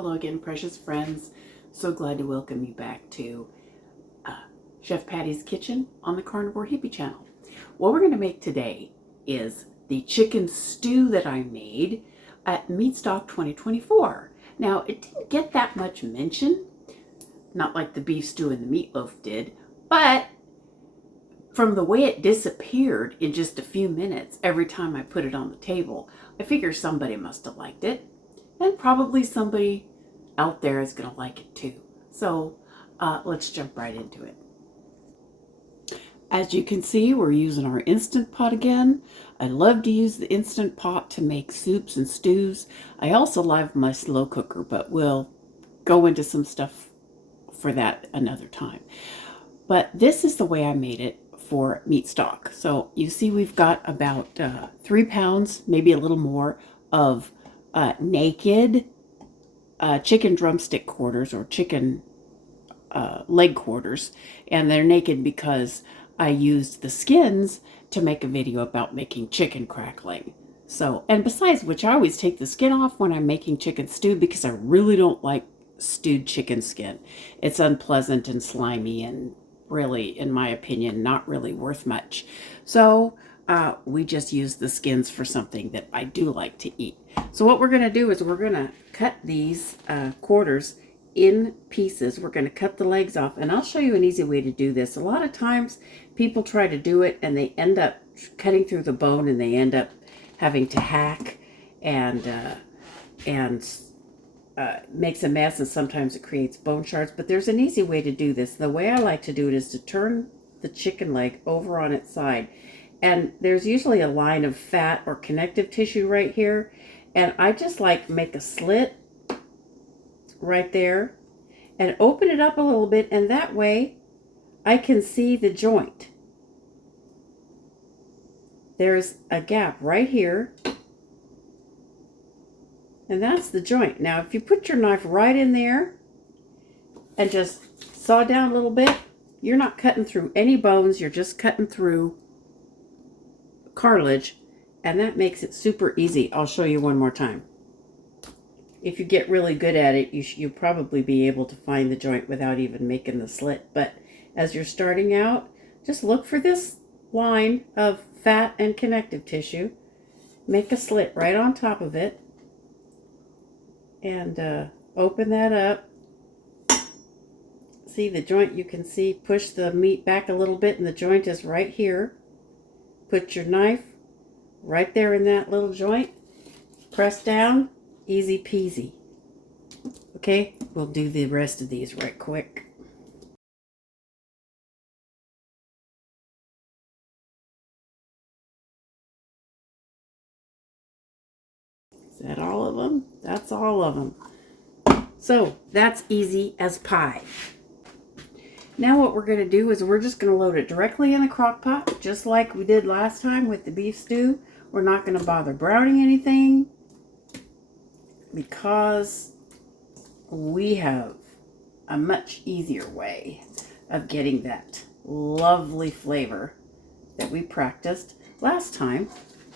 Hello again, precious friends. So glad to welcome you back to Chef Patty's Kitchen on the Carnivore Hippie channel. What we're going to make today is the chicken stew that I made at Meatstock 2024. Now, it didn't get that much mention, not like the beef stew and the meatloaf did, but from the way it disappeared in just a few minutes every time I put it on the table, I figure somebody must have liked it. And probably somebody out there is going to like it too. So let's jump right into it. As you can see, we're using our Instant Pot again. I love to use the Instant Pot to make soups and stews. I also love my slow cooker, but we'll go into some stuff for that another time. But this is the way I made it for Meatstock. So you see we've got about 3 pounds, maybe a little more, of naked chicken drumstick quarters or chicken leg quarters, and they're naked because I used the skins to make a video about making chicken crackling. So, and besides which, I always take the skin off when I'm making chicken stew because I really don't like stewed chicken skin. It's unpleasant and slimy and really, in my opinion, not really worth much. So we just use the skins for something that I do like to eat. So what we're going to do is we're going to cut these quarters in pieces. We're going to cut the legs off, and I'll show you an easy way to do this. A lot of times people try to do it and they end up cutting through the bone, and they end up having to hack and makes a mess, and sometimes it creates bone shards. But there's an easy way to do this. The way I like to do it is to turn the chicken leg over on its side, and there's usually a line of fat or connective tissue right here, and I just like make a slit right there and open it up a little bit, and that way I can see the joint. There's a gap right here, and that's the joint. Now if you put your knife right in there and just saw down a little bit, you're not cutting through any bones, you're just cutting through cartilage, and that makes it super easy. I'll show you one more time. If you get really good at it, you'll probably be able to find the joint without even making the slit. But as you're starting out, just look for this line of fat and connective tissue. Make a slit right on top of it, and open that up. See the joint? You can see, push the meat back a little bit, and the joint is right here. Put your knife right there in that little joint. Press down. Easy peasy. Okay, we'll do the rest of these right quick. Is that all of them? That's all of them. So that's easy as pie. Now what we're going to do is we're just going to load it directly in the crock pot, just like we did last time with the beef stew. We're not going to bother browning anything, because we have a much easier way of getting that lovely flavor that we practiced last time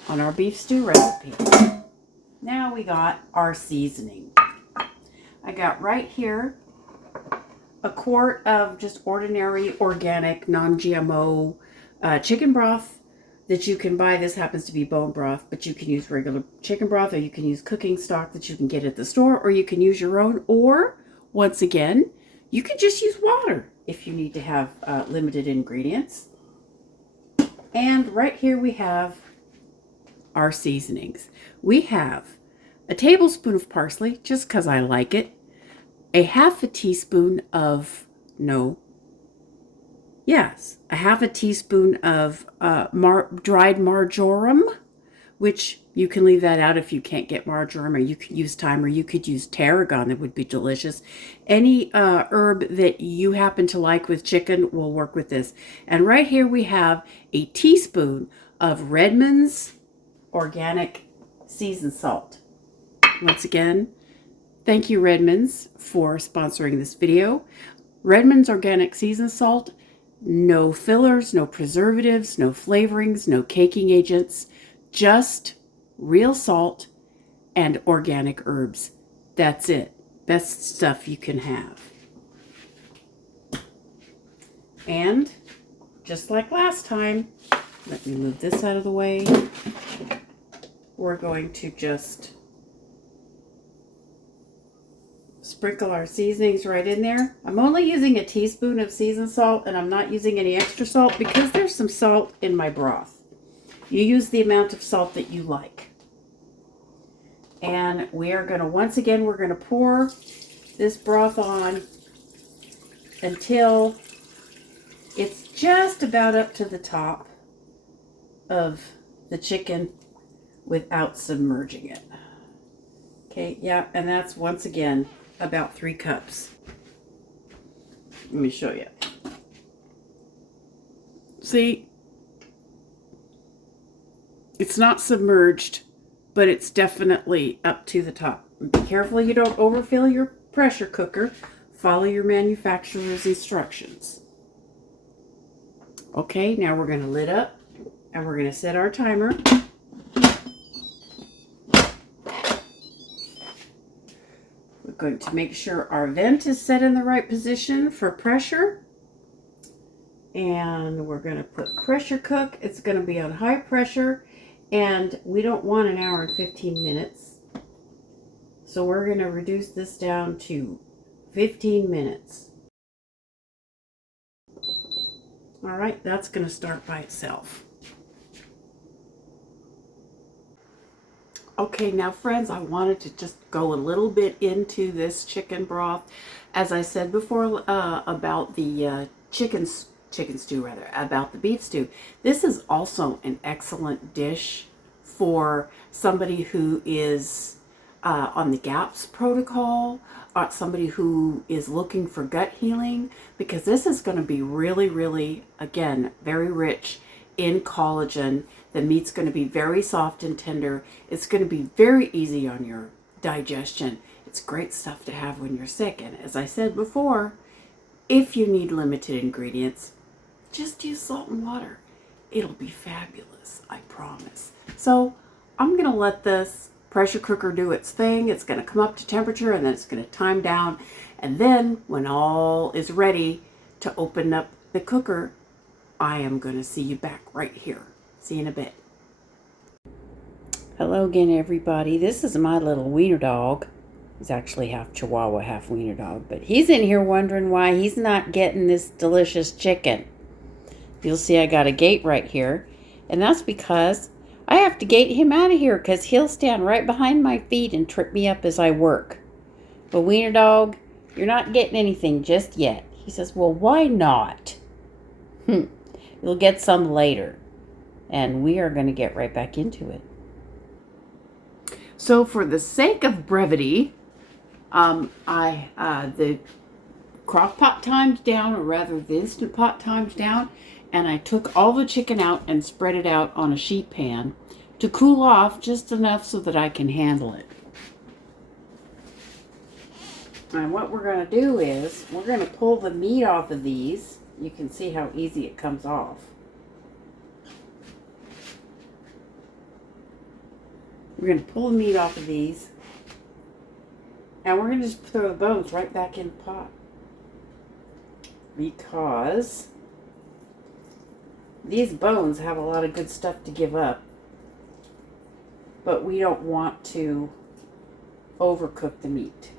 on our beef stew recipe. Now we got our seasoning. I got right here a quart of just ordinary, organic, non-GMO chicken broth that you can buy. This happens to be bone broth, but you can use regular chicken broth, or you can use cooking stock that you can get at the store, or you can use your own, or once again, you can just use water if you need to have limited ingredients. And right here we have our seasonings. We have a tablespoon of parsley, just because I like it, a half a teaspoon of, a half a teaspoon of dried marjoram, which you can leave that out if you can't get marjoram, or you could use thyme, or you could use tarragon. That would be delicious. Any herb that you happen to like with chicken will work with this. And right here we have a teaspoon of Redmond's organic seasoned salt. Once again, thank you, Redmond's, for sponsoring this video. Redmond's organic seasoned salt. No fillers, no preservatives, no flavorings, no caking agents, just real salt and organic herbs. That's it. best stuff you can have. And just like last time, let me move this out of the way. We're going to just sprinkle our seasonings right in there. I'm only using a teaspoon of seasoned salt, and I'm not using any extra salt because there's some salt in my broth. You use the amount of salt that you like. And we are going to, once again, we're going to pour this broth on until it's just about up to the top of the chicken without submerging it. Okay, yeah, and that's once again about 3 cups. Let me show you. See, it's not submerged, but it's definitely up to the top. Be careful you don't overfill your pressure cooker. Follow your manufacturer's instructions. Okay, now we're going to lid up and we're going to set our timer. We're going to make sure our vent is set in the right position for pressure. And we're going to put pressure cook. It's going to be on high pressure, and we don't want an hour and 15 minutes. So we're going to reduce this down to 15 minutes. All right, that's going to start by itself. Okay, now friends, I wanted to just go a little bit into this chicken broth. As I said before about the chicken stew, about the beef stew. This is also an excellent dish for somebody who is on the GAPS protocol, or somebody who is looking for gut healing, because this is going to be really, really, again, very rich in collagen. The meat's going to be very soft and tender. It's going to be very easy on your digestion. It's great stuff to have when you're sick. And as I said before, if you need limited ingredients, just use salt and water. It'll be fabulous, I promise. So I'm going to let this pressure cooker do its thing. It's going to come up to temperature, and then it's going to time down. And then when all is ready to open up the cooker, I am going to see you back right here. See you in a bit. Hello again, everybody. This is my little wiener dog. He's actually half Chihuahua, half wiener dog, but he's in here wondering why he's not getting this delicious chicken. You'll see I got a gate right here, and that's because I have to gate him out of here because he'll stand right behind my feet and trip me up as I work. But wiener dog, you're not getting anything just yet. He says, well, why not? You'll get some later. And we are going to get right back into it. So for the sake of brevity, the crock pot timed down, or rather the Instant Pot timed down, and I took all the chicken out and spread it out on a sheet pan to cool off just enough so that I can handle it. And what we're going to do is we're going to pull the meat off of these. You can see how easy it comes off. We're going to pull the meat off of these, and we're going to just throw the bones right back in the pot, because these bones have a lot of good stuff to give up, but we don't want to overcook the meat.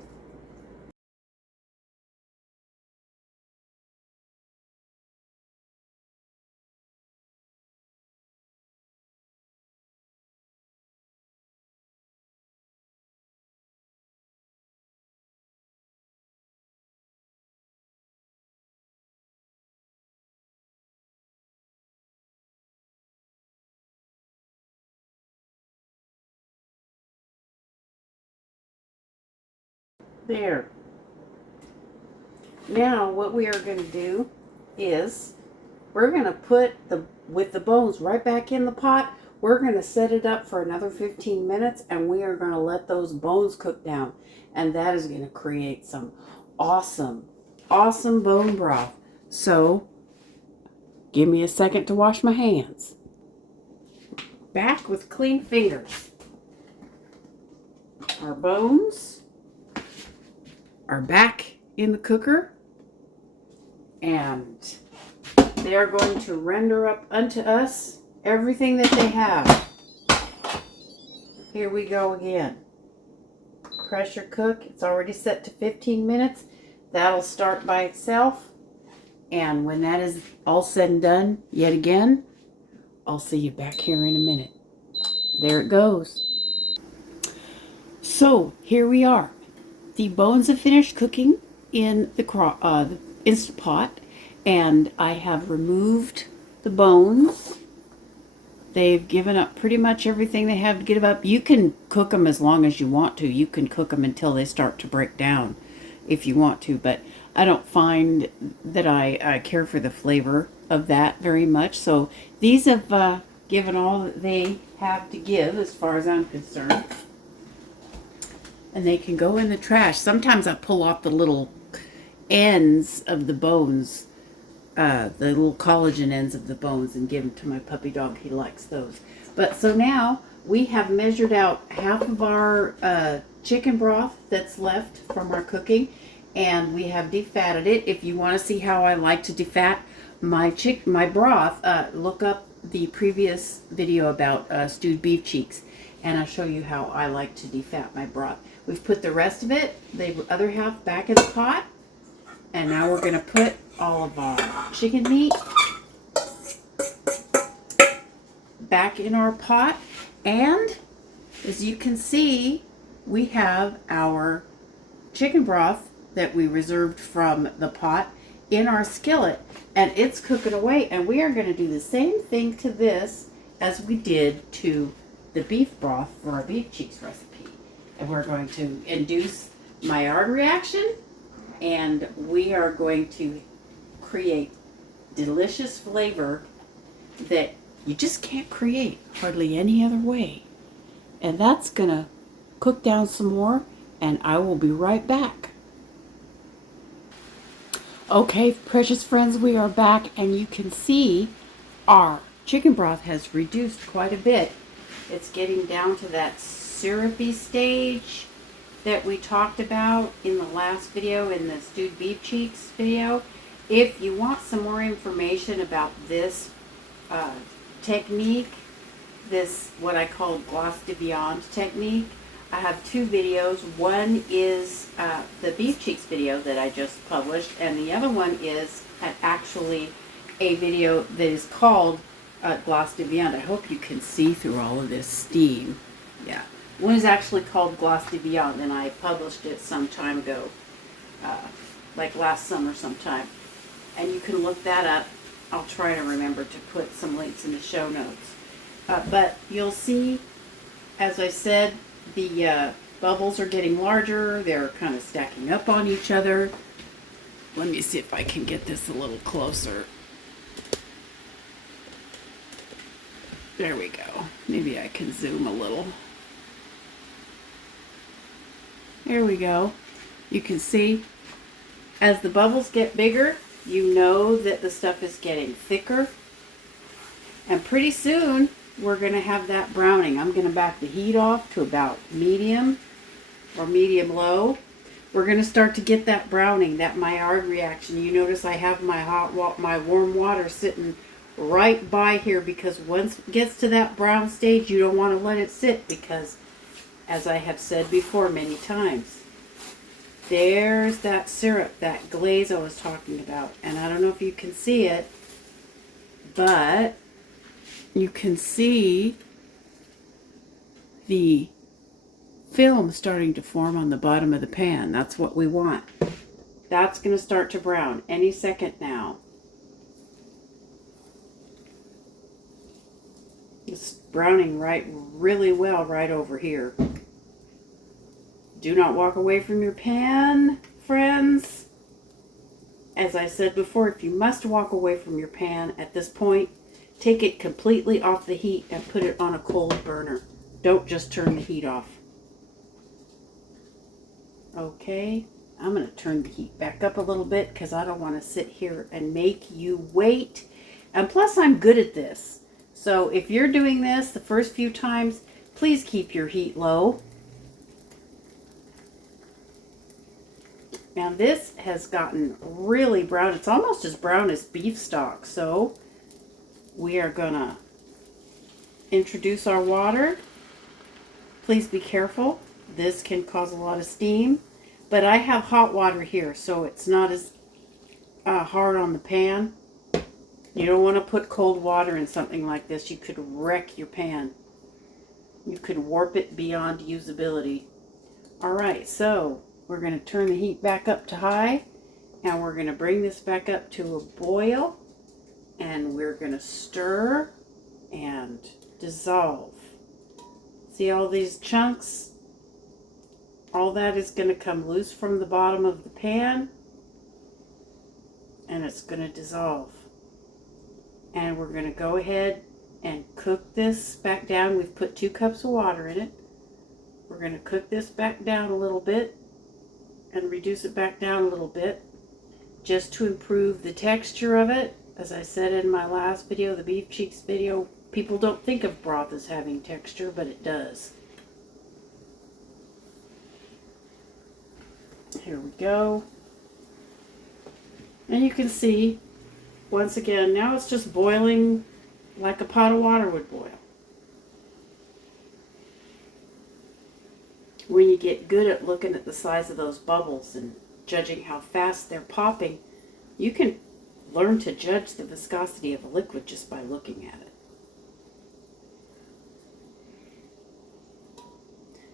There. Now what we are going to do is we're going to put with the bones right back in the pot. We're going to set it up for another 15 minutes, and we are going to let those bones cook down. And that is going to create some awesome, awesome bone broth. So give me a second to wash my hands. Back with clean fingers. Our bones. are back in the cooker, and they are going to render up unto us everything that they have. Here we go again. Pressure cook. It's already set to 15 minutes. That'll start by itself. And when that is all said and done, yet again, I'll see you back here in a minute. There it goes. So here we are. The bones have finished cooking in the Instant Pot, and I have removed the bones. They've given up pretty much everything they have to give up. You can cook them as long as you want to. You can cook them until they start to break down if you want to, but I don't find that I care for the flavor of that very much. So these have given all that they have to give as far as I'm concerned. And they can go in the trash. Sometimes I pull off the little ends of the bones, the little collagen ends of the bones, and give them to my puppy dog. He likes those. But so now we have measured out half of our chicken broth that's left from our cooking, and we have defatted it. If you want to see how I like to defat my broth, look up the previous video about stewed beef cheeks, and I'll show you how I like to defat my broth. We've put the rest of it, the other half, back in the pot, and now we're going to put all of our chicken meat back in our pot. And as you can see, we have our chicken broth that we reserved from the pot in our skillet, and it's cooking away. And we are going to do the same thing to this as we did to the beef broth for our beef cheeks recipe. And we're going to induce Maillard reaction, and we are going to create delicious flavor that you just can't create hardly any other way. And that's gonna cook down some more, and I will be right back. Okay, precious friends, we are back, and you can see our chicken broth has reduced quite a bit. It's getting down to that syrupy stage that we talked about in the last video, in the stewed beef cheeks video. If you want some more information about this technique, this what I call glace de viande technique, I have two videos. One is the beef cheeks video that I just published, and the other one is actually a video that is called glace de viande. I hope you can see through all of this steam. Yeah. One is actually called glace de viande, and I published it some time ago, like last summer sometime. And you can look that up. I'll try to remember to put some links in the show notes. But you'll see, as I said, the bubbles are getting larger. They're kind of stacking up on each other. Let me see if I can get this a little closer. There we go. Maybe I can zoom a little. There we go. You can see as the bubbles get bigger, you know that the stuff is getting thicker. And pretty soon, we're going to have that browning. I'm going to back the heat off to about medium or medium-low. We're going to start to get that browning, that Maillard reaction. You notice I have my warm water sitting right by here, because once it gets to that brown stage, you don't want to let it sit, because as I have said before many times, there's that syrup, that glaze I was talking about. And I don't know if you can see it, but you can see the film starting to form on the bottom of the pan. That's what we want. That's going to start to brown any second now. It's browning really well right over here. Do not walk away from your pan, friends. As I said before, if you must walk away from your pan at this point, take it completely off the heat and put it on a cold burner. Don't just turn the heat off. Okay, I'm going to turn the heat back up a little bit, because I don't want to sit here and make you wait. And plus, I'm good at this. So if you're doing this the first few times, please keep your heat low. Now this has gotten really brown. It's almost as brown as beef stock. So we are gonna introduce our water. Please be careful. This can cause a lot of steam. But I have hot water here, so it's not as hard on the pan. You don't want to put cold water in something like this. You could wreck your pan. You could warp it beyond usability. Alright, so we're going to turn the heat back up to high, and we're going to bring this back up to a boil, and we're going to stir and dissolve. See all these chunks? All that is going to come loose from the bottom of the pan, and it's going to dissolve. And we're going to go ahead and cook this back down. We've put 2 cups of water in it. We're going to cook this back down a little bit and reduce it back down a little bit just to improve the texture of it. As I said in my last video, the beef cheeks video, people don't think of broth as having texture, but it does. Here we go. And you can see, once again, now it's just boiling like a pot of water would boil. When you get good at looking at the size of those bubbles and judging how fast they're popping, you can learn to judge the viscosity of a liquid just by looking at it.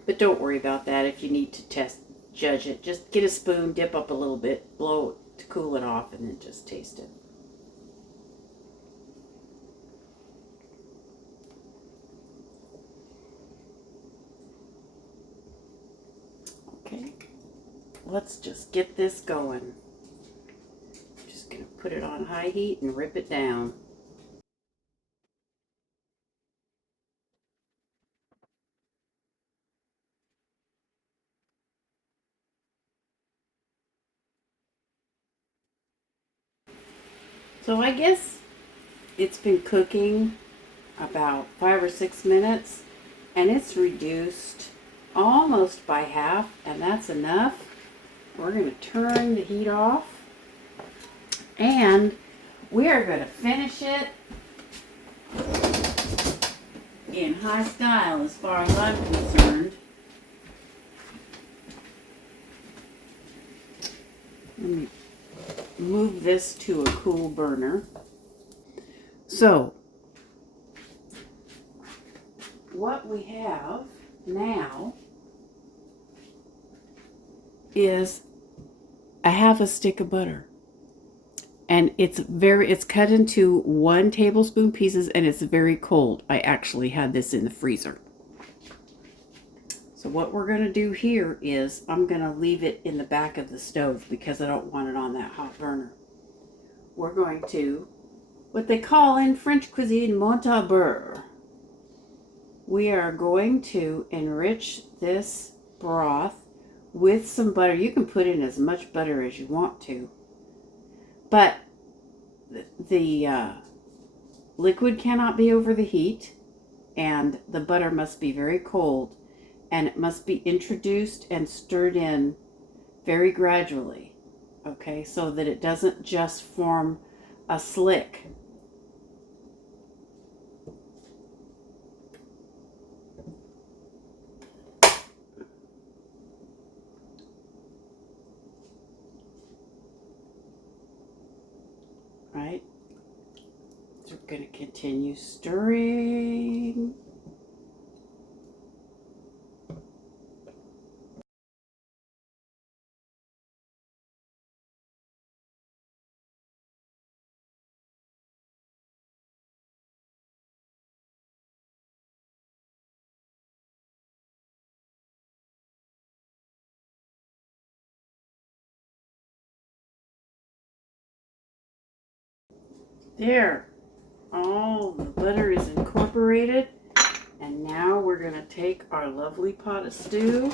But don't worry about that if you need to judge it. Just get a spoon, dip up a little bit, blow it to cool it off, and then just taste it. Okay, let's just get this going. Just gonna put it on high heat and rip it down. So I guess it's been cooking about 5 or 6 minutes, and it's reduced almost by half, and that's enough. We're going to turn the heat off, and we are going to finish it in high style as far as I'm concerned. Let me move this to a cool burner. So what we have now is a half a stick of butter, and it's cut into 1 tablespoon pieces, and it's very cold. I actually had this in the freezer. So what we're going to do here is I'm going to leave it in the back of the stove because I don't want it on that hot burner. We're going to, what they call in French cuisine, monte à beurre. We are going to enrich this broth with some butter. You can put in as much butter as you want to, but the liquid cannot be over the heat, and the butter must be very cold, and it must be introduced and stirred in very gradually, okay, so that it doesn't just form a slick. Right? So we're going to continue stirring. There, all the butter is incorporated, and now we're going to take our lovely pot of stew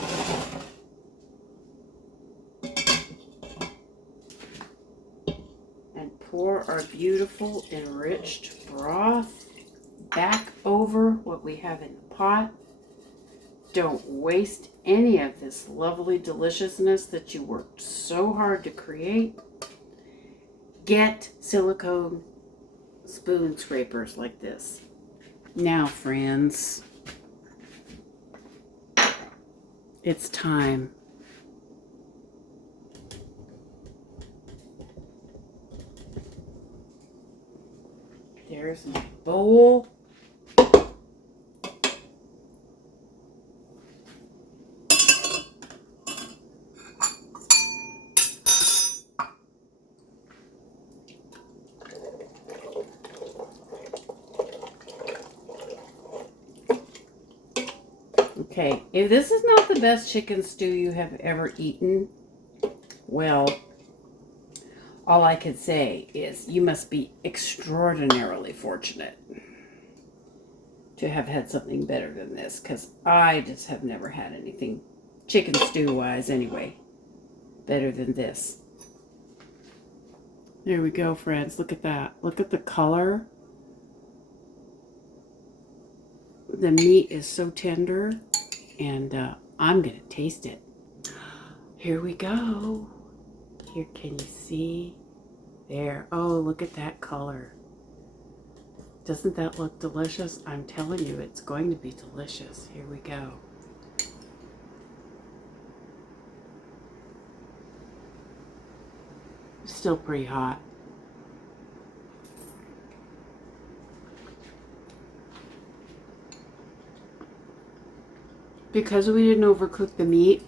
and pour our beautiful enriched broth back over what we have in the pot. don't waste any of this lovely deliciousness that you worked so hard to create. Get silicone spoon scrapers like this. Now, friends, it's time. There's my bowl. Okay, if this is not the best chicken stew you have ever eaten, well, all I can say is you must be extraordinarily fortunate to have had something better than this, because I just have never had anything, chicken stew-wise anyway, better than this. There we go, friends. Look at that. Look at the color. The meat is so tender, and I'm going to taste it. Here we go. Here, can you see? There. Oh, look at that color. Doesn't that look delicious? I'm telling you, it's going to be delicious. Here we go. Still pretty hot. Because we didn't overcook the meat,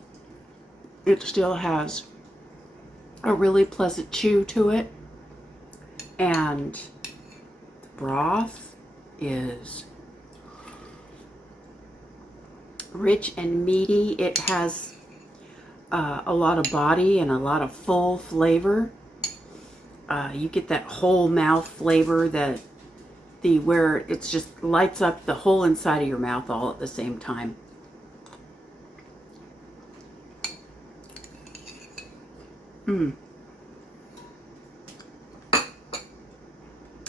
it still has a really pleasant chew to it. And the broth is rich and meaty. It has a lot of body and a lot of full flavor. You get that whole mouth flavor, where it's just lights up the whole inside of your mouth all at the same time.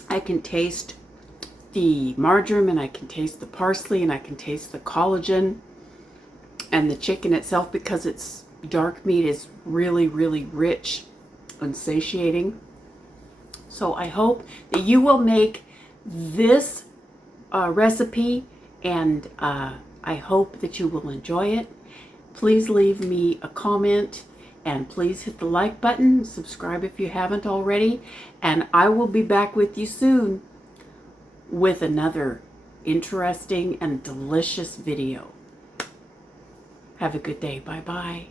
I can taste the marjoram, and I can taste the parsley, and I can taste the collagen, and the chicken itself, because it's dark meat, is really, really rich and satiating. So I hope that you will make this recipe, and I hope that you will enjoy it. Please leave me a comment, and please hit the like button, subscribe if you haven't already, and I will be back with you soon with another interesting and delicious video. Have a good day. Bye-bye.